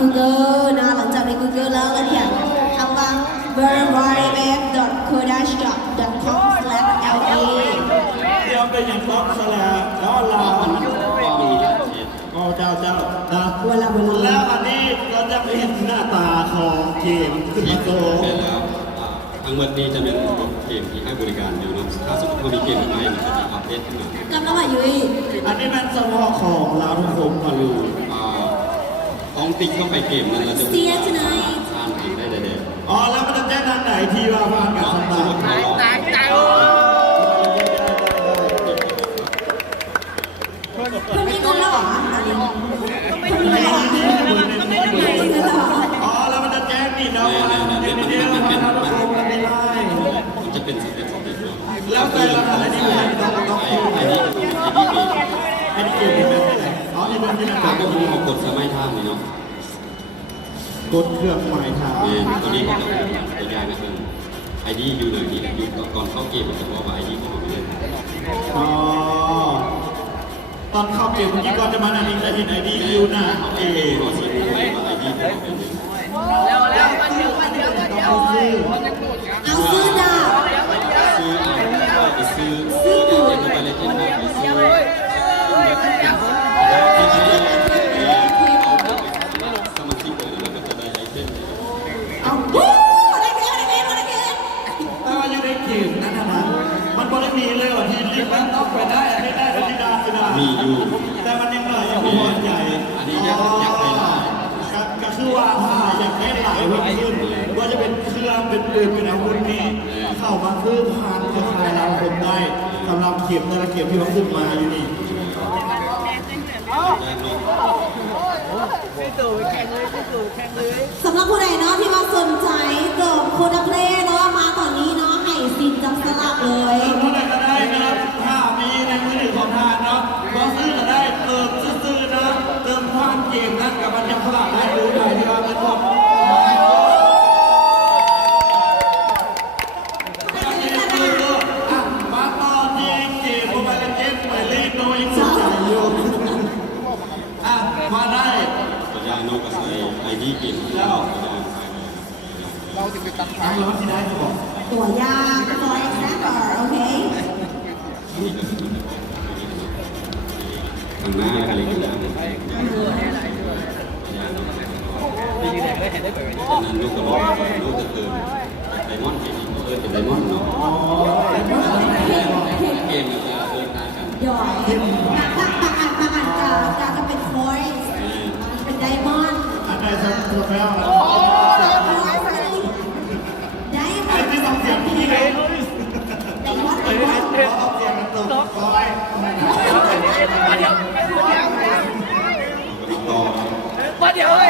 Google นะหลังจากใน Google แล้วเราอยากทำว่า www.kodash.com/la เดี๋ยวเป็นอย่างท็อปสแลบแล้วลาก็เจ้านะ เวลา แล้วอันนี้เราจะเห็นหน้าตาของเกมขึ้นมาโต เป็นแล้วทั้งหมดนี้จะเป็นเกมที่ให้บริการอยู่นะถ้าสมมติว่ามีเกมใหม่มันจะมีอัปเดตขึ้นมาก ำลังมาอยู่อีก อันนี้มันเฉพาะของเราทุกคนมาลู ต้องติ๊กเข้าไปเกมนั้นแล้วจะ See you tonight ผ่านทางได้เลย อ๋อแล้วมันจะแจ้งทางไหนที่ว่าผ่านการทำตาม คนนี้กันแล้วเหรอคนนี้กันแล้วเหรอ อ๋อแล้วมันจะแจ้งนี่เนาะมันมันจะเป็นสเต็ปเนาะ แล้วแต่ละอะไรที่มันต้อง ไอ้นี่ ไอ้นี่เกมนี่เป็นอะไรอ๋อนี่มันที่มัน ก็คือเอากดสมัยทางนี่เนาะ กดเครื่องหมายถาม ตัวนี้ก็ต้องตัวอย่างก็คือไอดีอยู่ไหนนี่อยู่ก่อนเข้าเกมมันจะบอกว่าไอดีของมันเล่น อ๋อตอนเข้าเกมเมื่อกี้ก่อนจะมาอันนี้จะเห็นไอดีอยู่นะเอ ขอเสียงว่าไอดีของมันเป็น ต้องซื้อ เอาซื้อดาบ ซื้อเกมไปเล่นเกมไปซื้อสมาชิกเลยแล้วก็จะได้ไอเทม เอา วู้ได้เกิน แต่ว่าอยู่ในเกมนั่นนะมันบริมีเลยว่าที่รีบแล้วต้องไปได้อันนี้ได้ที่ดาที่ดา มีอยู่ แต่มันยังหน่อยยังไม่พอใจ อันนี้อยากให้ไล่ ก็คือว่าถ้าอยากให้หลายเพิ่มขึ้นว่าจะเป็นเครื่องเป็นปืนเป็นอาวุธนี้เข้ามาคือผ่านเครือข่ายเราคนได้สำหรับเข็มแต่ละเข็มที่มันขึ้นมาอยู่นี่ สำหรับผู้ใดเนาะที่ว่าสนใจเกิดโคดาเพลเนาะมาตอนนี้เนาะให้ซินจับสลักเลย เท่าไหร่ก็ได้นะครับถ้ามีในมือถือของทานเนาะก็ซื้อก็ได้เติมซื้อๆนะเติมความเกมนั้นกับมันยังพลาดได้ดูได้ที่ว่าเป็นคนมาต่อที่เกมโมบายเลนส์หมายเลขโน้ยสนใจอยู่มาได้ ตัวอย่างนอกก็ใส่ไอดีเกมแล้ว เราจะไปตัดทางแล้วที่ได้ก็บอก ตัวอย่าง for example โอเค ข้างหน้าอะไรก็ได้จากนั้นลูกก็บอกลูกจะเติมไดมอนด์เป็นไดมอนด์เนาะเกมมันจะเดินตามกัน ย่อยบางอันจะเป็นคอยส์เป็นไดมอนด์ อันไหนจะถูกแล้ว ไดม ไอ้ อนด์ ที่ต้องเสียงพี่เลย ไดมอนด์ เอาเสียงกันตกคอย ต่อ มาเดี๋ยวเฮ้ย